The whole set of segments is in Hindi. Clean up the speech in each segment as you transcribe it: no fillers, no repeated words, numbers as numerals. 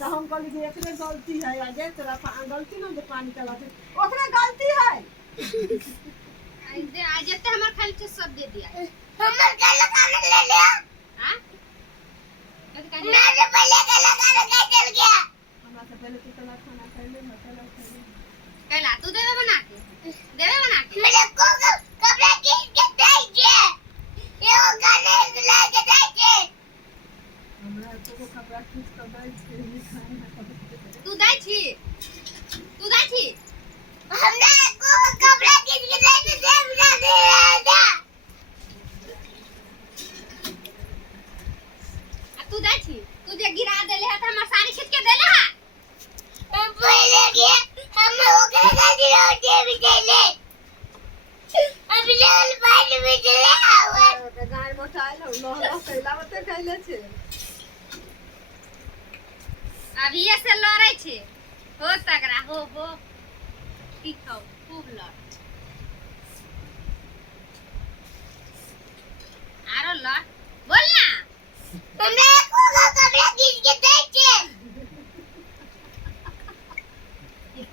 तो हम कहली कि एकरे गलती है आगे तेरा गलती ना जे पानी चलाते ओकरे गलती है दे आज ते हमर खाली से सब दे दिया हमर गला खाना ले लिया हां मेरे पहले गला खाना कहीं चल गया हमरा से पहले कितना खाना खाइले मसाला खाइले कहला तू देवे बना के मेरे को कपड़ा खींच के दीजिए ये वो गाने ला के दीजिए हमरा तो कपड़ा खींच कर दे ये खाना तू दाई छी हमने को कपड़ा खींच के दे बना दे राजा तू दाई छी तू जे गिरा देले है त हमर साड़ी खींच के देले है हम पहले गया हम ओकरे गाड़ी रोटी भी चले अभी लाल पानी भी चले आवा तो गाय मोटाइल हो लोहला कैला मते खाइले छे अभी ऐसे लड़ै छे हो तगड़ा हो की खाओ खूब लड़ आरो लड़ बोल ना हमने को कपड़ा खींच के दीजिए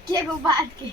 के बात के